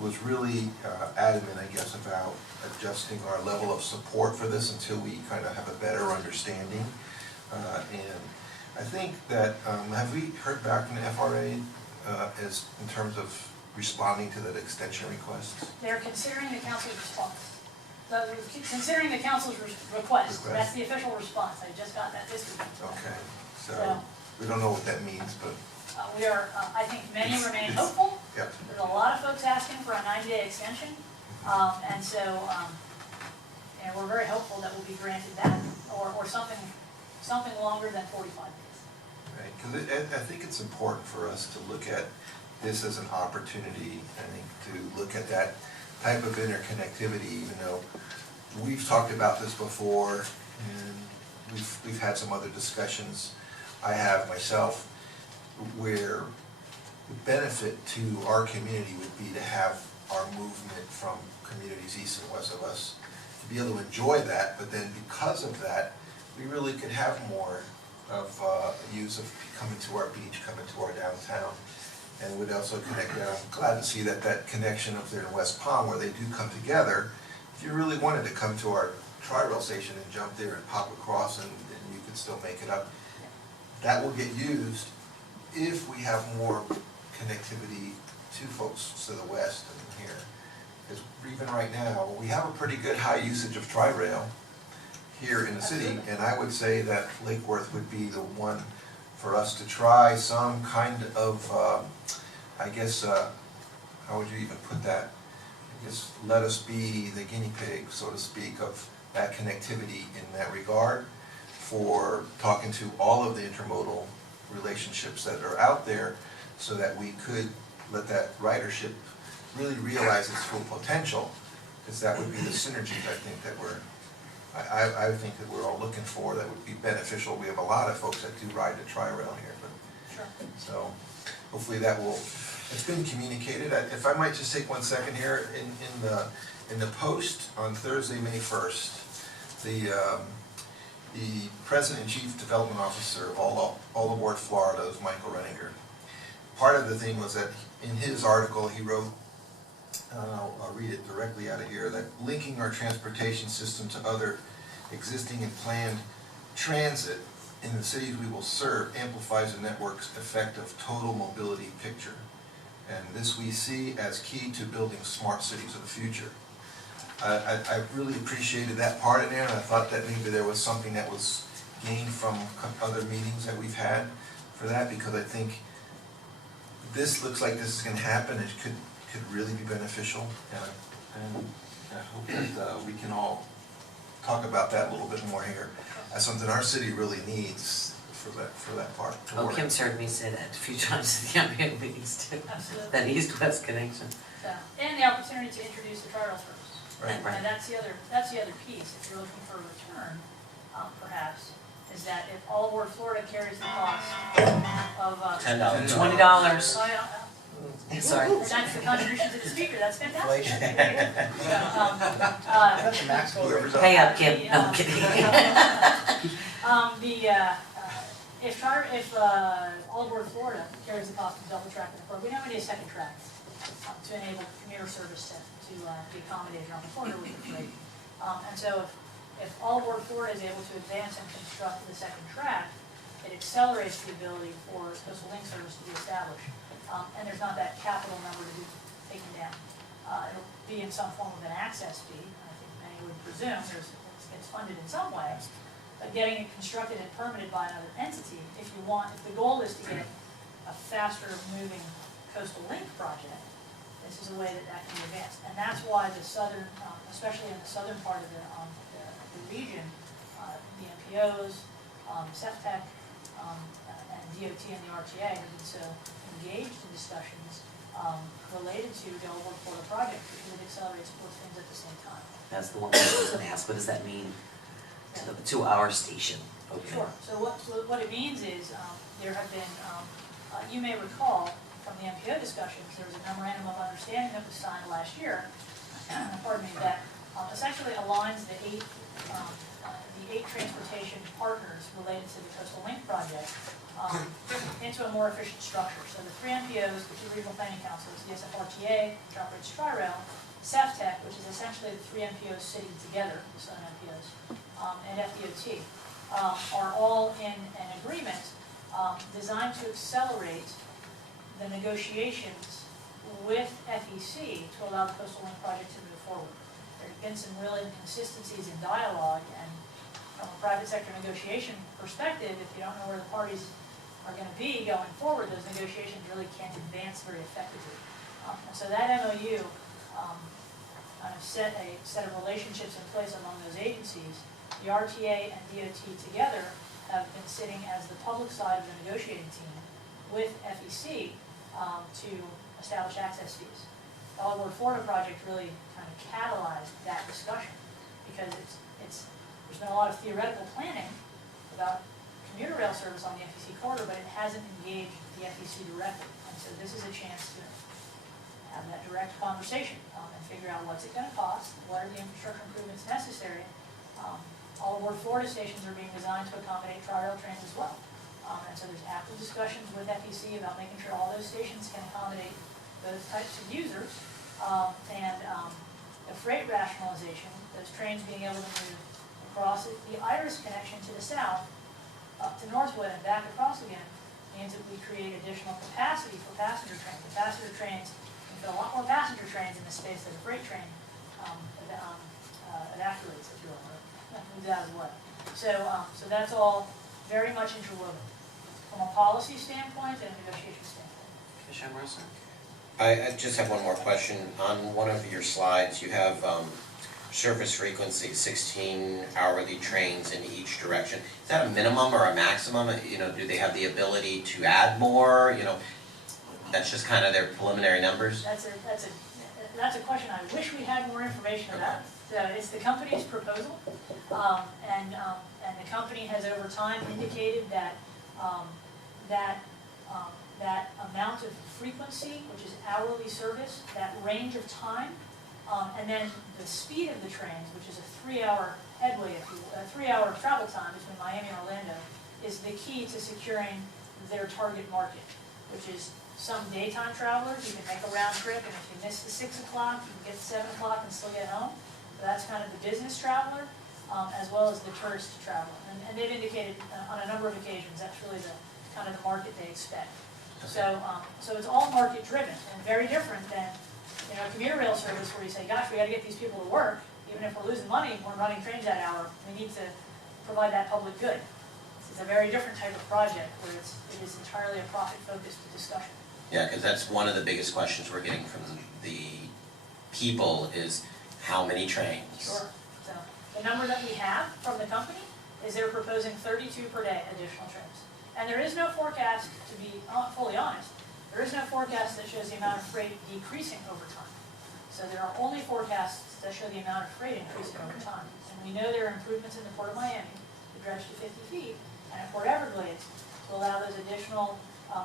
was really adamant, I guess, about adjusting our level of support for this until we kind of have a better understanding. And I think that, have we heard back from the FRA as in terms of responding to that extension request? They're considering the council's response. Considering the council's request. That's the official response. I just got that this week. Okay, so we don't know what that means, but we are, I think many remain hopeful. Yep. There's a lot of folks asking for a 90-day extension. And so and we're very hopeful that we'll be granted that or something longer than 45 days. Right, because I think it's important for us to look at this as an opportunity, I think, to look at that type of interconnectivity, even though we've talked about this before and we've had some other discussions. I have myself, where the benefit to our community would be to have our movement from communities east and west of us, to be able to enjoy that, but then because of that, we really could have more of use of coming to our beach, coming to our downtown, and would also connect there. I'm glad to see that that connection up there in West Palm, where they do come together. If you really wanted to come to our tri-rail station and jump there and pop across and you could still make it up, that will get used if we have more connectivity to folks to the west and here. Because even right now, we have a pretty good high usage of tri-rail here in the city, and I would say that Lake Worth would be the one for us to try some kind of, I guess, how would you even put that? I guess let us be the guinea pig, so to speak, of that connectivity in that regard, for talking to all of the intermodal relationships that are out there, so that we could let that ridership really realize its full potential, because that would be the synergies I think that I think that we're all looking for, that would be beneficial. We have a lot of folks that do ride the tri-rail here, but so hopefully that will, it's been communicated. If I might just take 1 second here, in the Post on Thursday, May 1st, the President and Chief Development Officer of All Aboard Florida is Michael Renninger. Part of the thing was that in his article he wrote, I'll read it directly out of here, that linking our transportation system to other existing and planned transit in the cities we will serve amplifies the network's effective total mobility picture. And this we see as key to building smart cities of the future. I really appreciated that part in there, and I thought that maybe there was something that was gained from other meetings that we've had for that, because I think this looks like this is going to happen. It could really be beneficial, and I hope that we can all talk about that a little bit more here. That's something our city really needs for that part to work. Kim's heard me say that a few times at the MBA meetings too. Absolutely. That east-west connection. And the opportunity to introduce the tri-rail service. Right. And that's the other piece. If you're looking for a return, perhaps, is that if All Aboard Florida carries the cost of $10. $20. Oh, yeah. Sorry. That's the contribution to the speaker. That's fantastic. Pay up, Kim. No, I'm kidding. If All Aboard Florida carries the cost of double track in the program, we now need a second track to enable commuter service to be accommodated around the corner with the freight. And so if All Aboard Florida is able to advance and construct the second track, it accelerates the ability for coastal link service to be established. And there's not that capital number to be taken down. It'll be in some form of an access fee. I think many would presume it gets funded in some way. But getting it constructed and permitted by another entity, if the goal is to get a faster moving coastal link project, this is a way that can be advanced. And that's why the southern, especially in the southern part of the region, the MPOs, SEFTEC, and DOT and the RTA have been so engaged in discussions related to the All Aboard Florida project, because it accelerates both things at the same time. That's the one I was going to ask. What does that mean to our station? Okay. Sure. So what it means is there have been, you may recall from the MPO discussions, there was a memorandum of understanding that was signed last year, pardon me, that essentially aligns the eight transportation partners related to the Coastal Link project into a more efficient structure. So the 3 MPOs, the 2 regional planning councils, the SFRT, RTA, which operates Tri-Rail, CEFTEC, which is essentially the three MPOs sitting together, the Southern MPOs, and FDOT, are all in an agreement designed to accelerate the negotiations with FEC to allow the Coastal Link project to move forward. There have been some real inconsistencies in dialogue, and from a private sector negotiation perspective, if you don't know where the parties are going to be going forward, those negotiations really can't advance very effectively. And so that MOU kind of set a set of relationships in place among those agencies. The RTA and DOT together have been sitting as the public side of the negotiating team with FEC to establish access fees. The All Aboard Florida project really kind of catalyzed that discussion because there's been a lot of theoretical planning about commuter rail service on the FEC corridor, but it hasn't engaged the FEC directly. And so this is a chance to have that direct conversation and figure out what's it going to cost, what are the infrastructure improvements necessary. All Aboard Florida stations are being designed to accommodate Tri-Rail trains as well. And so there's active discussions with FEC about making sure all those stations can accommodate those types of users. The freight rationalization, those trains being able to move across the Iris connection to the south, up to Northwood and back across again, means that we create additional capacity for passenger trains. The passenger trains can fit a lot more passenger trains in the space that a freight train evacuates, if you will, or moves out of the way. So that's all very much interwoven from a policy standpoint and a negotiation standpoint. Commissioner Mercer? I just have one more question. On one of your slides, you have surface frequency, 16 hourly trains in each direction. Is that a minimum or a maximum? You know, do they have the ability to add more? You know, that's just kind of their preliminary numbers? That's a question I wish we had more information about. So it's the company's proposal, and the company has over time indicated that that amount of frequency, which is hourly service, that range of time, and then the speed of the trains, which is a 3-hour headway, if you will, a 3-hour travel time between Miami and Orlando, is the key to securing their target market, which is some daytime travelers. You can make a round trip, and if you miss the 6 o'clock, you can get to 7 o'clock and still get home. So that's kind of the business traveler, as well as the tourist traveler. And they've indicated on a number of occasions that's really the kind of the market they expect. So it's all market driven and very different than commuter rail service where you say, gosh, we got to get these people to work. Even if we're losing money, we're running trains that hour. We need to provide that public good. This is a very different type of project where it is entirely a profit-focused discussion. Yeah, because that's one of the biggest questions we're getting from the people is how many trains? Sure. So the number that we have from the company is they're proposing 32 per day additional trains. And there is no forecast, to be fully honest, there is no forecast that shows the amount of freight decreasing over time. So there are only forecasts that show the amount of freight increasing over time. And we know there are improvements in the Port of Miami to dredge to 50 feet, and at Port Everglades to allow those additional,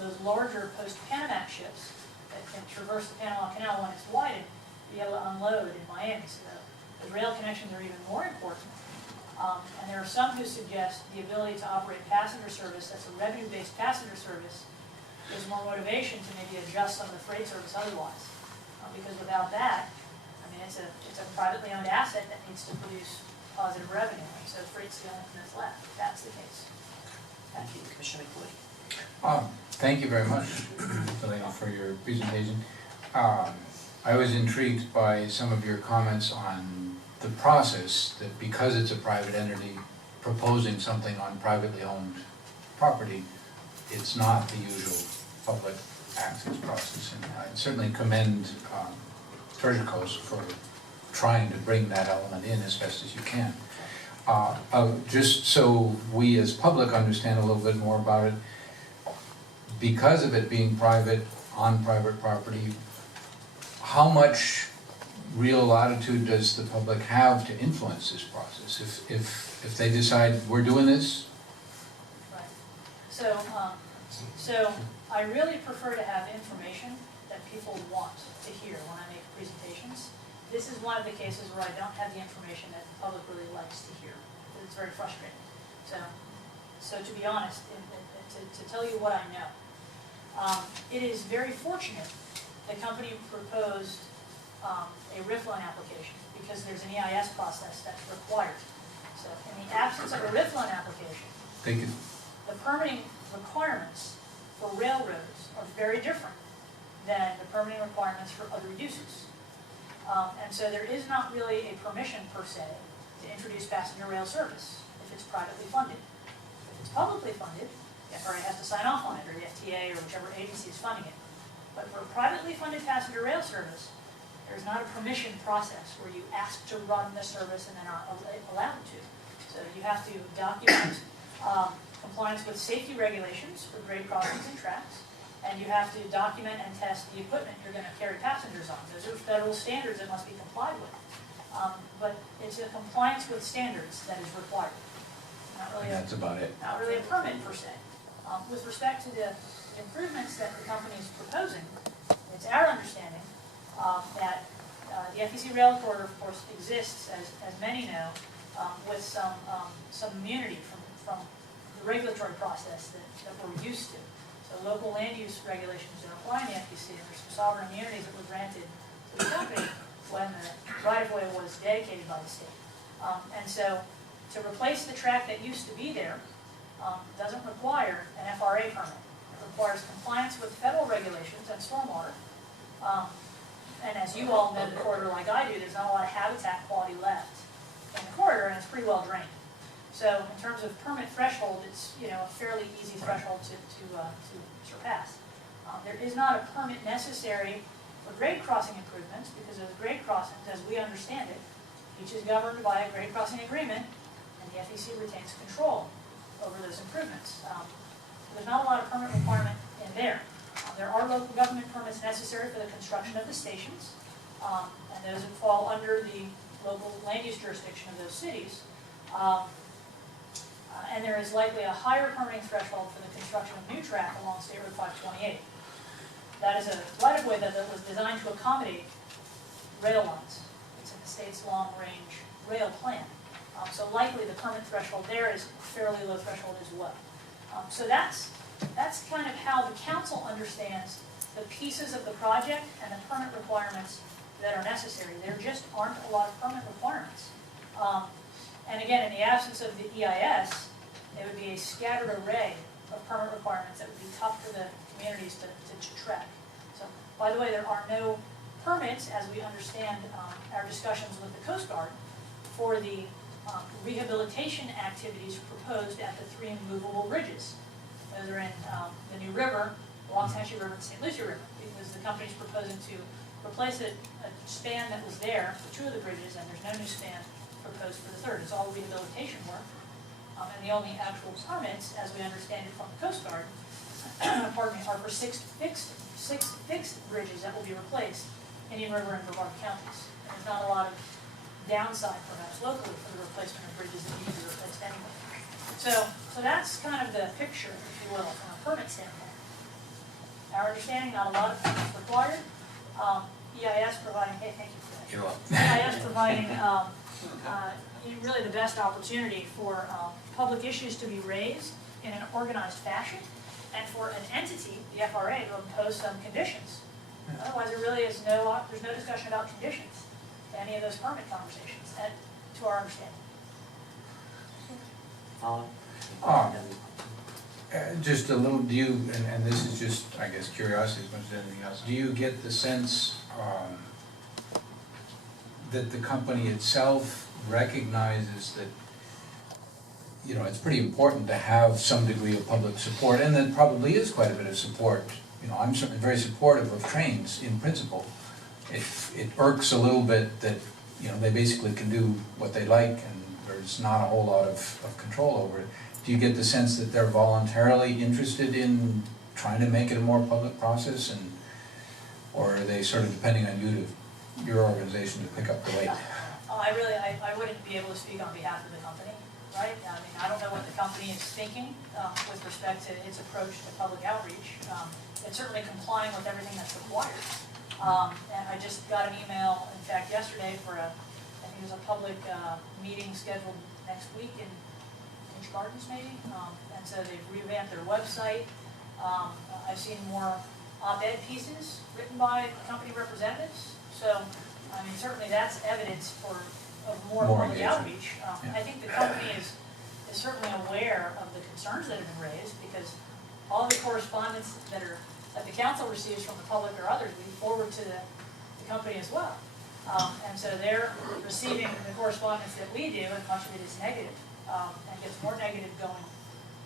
those larger post-Panamax ships that can traverse the Panama Canal when it's widened, be able to unload in Miami. So the rail connections are even more important. And there are some who suggest the ability to operate passenger service, that's a revenue-based passenger service, is more motivation to maybe adjust some of the freight service otherwise. Because without that, I mean, it's a privately owned asset that needs to produce positive revenue. And so freight's the only thing that's left, if that's the case. Thank you. Commissioner McCoy? Thank you very much, Delaney, for your presentation. I was intrigued by some of your comments on the process, that because it's a private entity proposing something on privately owned property, it's not the usual public access process. And I certainly commend Treasure Coast for trying to bring that element in as best as you can. Just so we as public understand a little bit more about it, because of it being private, on private property, how much real latitude does the public have to influence this process? If they decide we're doing this? Right. So I really prefer to have information that people want to hear when I make presentations. This is one of the cases where I don't have the information that the public really likes to hear. It's very frustrating. So to be honest, to tell you what I know, it is very fortunate the company proposed a RIF loan application because there's an EIS process that's required. So in the absence of a RIF loan application, They could, the permitting requirements for railroads are very different than the permitting requirements for other uses. And so there is not really a permission per se to introduce passenger rail service if it's privately funded. If it's publicly funded, the FRA has to sign off on it, or the FTA, or whichever agency is funding it. But for privately funded passenger rail service, there's not a permission process where you ask to run the service and then are allowed to. So you have to document compliance with safety regulations for grade crossings and tracks, and you have to document and test the equipment you're going to carry passengers on. Those are federal standards that must be complied with. But it's a compliance with standards that is required. Not really and that's about it. not really a permit per se. With respect to the improvements that the company is proposing, it's our understanding that the FEC Rail Corridor, of course, exists, as many know, with some immunity from the regulatory process that we're used to. So local land use regulations don't apply in the FEC, and there's some sovereign immunities that were granted to the company when the right-of-way was dedicated by the state. And so to replace the track that used to be there doesn't require an FRA permit. It requires compliance with federal regulations and stormwater. And as you all know the corridor like I do, there's not a lot of habitat quality left in the corridor, and it's pretty well drained. So in terms of permit threshold, it's a fairly easy threshold to surpass. There is not a permit necessary for grade crossing improvements because those grade crossings, as we understand it, each is governed by a grade crossing agreement, and the FEC retains control over those improvements. There's not a lot of permit requirement in there. There are local government permits necessary for the construction of the stations, and those would fall under the local land use jurisdiction of those cities. And there is likely a higher permitting threshold for the construction of new track along State Road 528. That is a right-of-way that was designed to accommodate rail lines. It's in the state's long-range rail plan. So likely the permit threshold there is a fairly low threshold as well. So that's kind of how the council understands the pieces of the project and the permit requirements that are necessary. There just aren't a lot of permit requirements. And again, in the absence of the EIS, it would be a scattered array of permit requirements that would be tough for the communities to track. So, by the way, there are no permits, as we understand our discussions with the Coast Guard, for the rehabilitation activities proposed at the 3 immovable bridges. Those are in the New River, the Waxahachie River, and St. Lucie River, because the company's proposing to replace a span that was there for 2 of the bridges, and there's no new span proposed for the 3rd. It's all rehabilitation work. And the only actual permits, as we understand it from the Coast Guard, pardon me, are for 6 fixed bridges that will be replaced in Indian River and Brevard counties. And there's not a lot of downside, perhaps locally, for the replacement of bridges that need to be replaced anyway. So that's kind of the picture, if you will, from a permit standpoint. Our understanding, not a lot of permits required. EIS providing, hey, thank you for that. You're welcome. EIS providing really the best opportunity for public issues to be raised in an organized fashion, and for an entity, the FRA, to impose some conditions. Otherwise, there really is there's no discussion about conditions in any of those permit conversations, to our understanding. Follow? Just a little, do you, and this is just, I guess, curiosity as much as anything else, do you get the sense that the company itself recognizes that, it's pretty important to have some degree of public support, and there probably is quite a bit of support. I'm certainly very supportive of trains in principle. It irks a little bit that, they basically can do what they like, and there's not a whole lot of control over it. Do you get the sense that they're voluntarily interested in trying to make it a more public process, or are they sort of depending on your organization to pick up the weight? I wouldn't be able to speak on behalf of the company, right? I mean, I don't know what the company is thinking with respect to its approach to public outreach. It's certainly complying with everything that's required. And I just got an email, in fact, yesterday for I think it was a public meeting scheduled next week in Finch Gardens maybe. And so they've revamped their website. I've seen more op-ed pieces written by company representatives. So, I mean, certainly that's evidence of more More public engagement. outreach. Yeah. I think the company is certainly aware of the concerns that have been raised, because all the correspondence that the council receives from the public or others, we forward to the company as well. And so they're receiving the correspondence that we do, and much of it is negative, and gets more negative going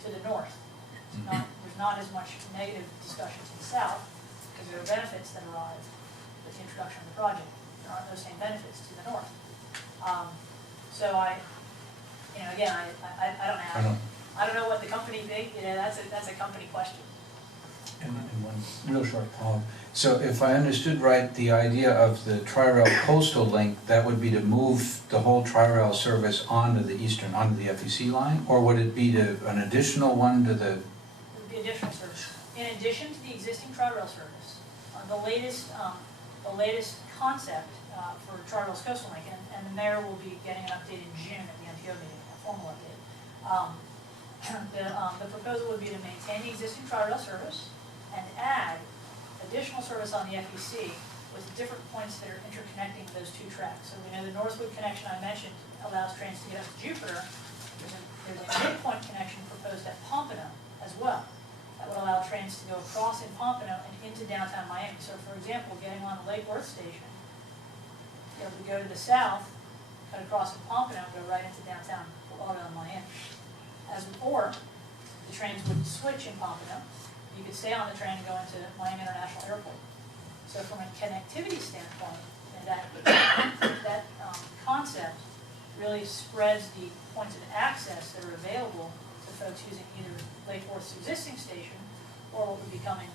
to the north. There's not as much negative discussion to the south, because there are benefits that arrive with the introduction of the project. There aren't those same benefits to the north. So again, I don't know what the company think, that's a company question. And one real short follow-up. So if I understood right, the idea of the Tri-Rail coastal link, that would be to move the whole Tri-Rail service onto the FEC line? Or would it be an additional one to the? It would be additional service. In addition to the existing Tri-Rail service, the latest concept for Tri-Rail's coastal link, and the mayor will be getting an update in June at the MPO meeting, a formal update. The proposal would be to maintain the existing Tri-Rail service and add additional service on the FEC with different points that are interconnecting those two tracks. So we know the Northwood connection I mentioned allows trains to get up to Jupiter. There's a midpoint connection proposed at Pompano as well. That would allow trains to go across in Pompano and into downtown Miami. So for example, getting on the Lake Worth station, you know, we go to the south, cut across in Pompano, and go right into downtown Miami. Or the trains would switch in Pompano. You could stay on the train and go into Miami International Airport. So from a connectivity standpoint, and that concept really spreads the points of access that are available to folks using either Lake Worth's existing station or what would be coming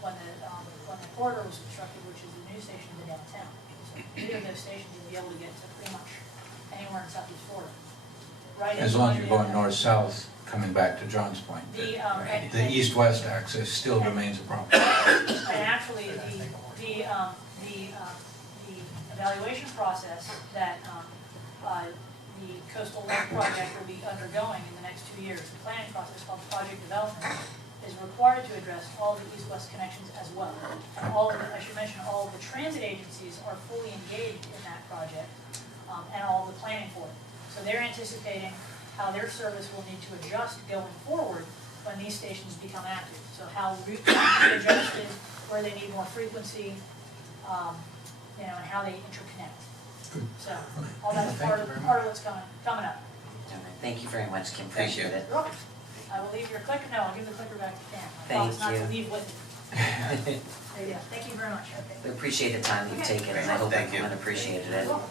when the corridor was constructed, which is the new station in the downtown. So either of those stations you'd be able to get to pretty much anywhere in Southeast Florida. Right, As long as you're going north-south, coming back to John's point, the east-west axis still remains a problem. And actually, the evaluation process that the Coastal Link project will be undergoing in the next 2 years, the planning process called project development, is required to address all the east-west connections as well. And I should mention, all of the transit agencies are fully engaged in that project, and all the planning for it. So they're anticipating how their service will need to adjust going forward when these stations become active. So how routes need to be adjusted, where they need more frequency, and how they interconnect. Good. So all that's Thank part you of very what's coming up. All right, thank you very much, Kim, Thank you. appreciate it. You're welcome. I will leave your clicker. No, I'll give the clicker back to Pam. I Thank promise not to you. leave with it. There you go. Thank you very much. We appreciate the time that you've taken, and I hope Thank you. everyone appreciated it. You're welcome.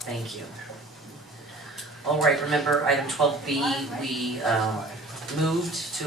Thank you. All right, remember item 12B, we moved to